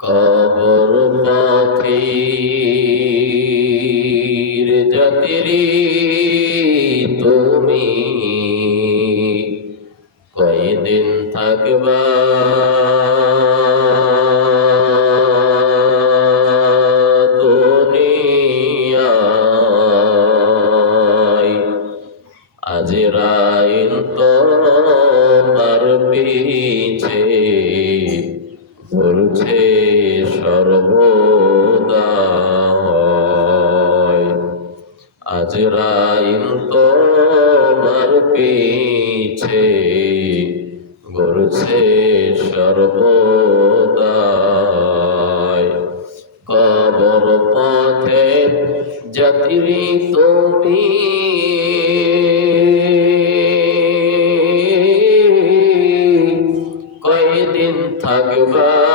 কবর পথের যাত্রী তুমি কয়দিন থাকবা দুনিয়ায়? আজরাইল তোমার পিছে ঘুরছে সর্বদাই। আজরাইল তোমার পিছে ঘুরছে সর্বদাই।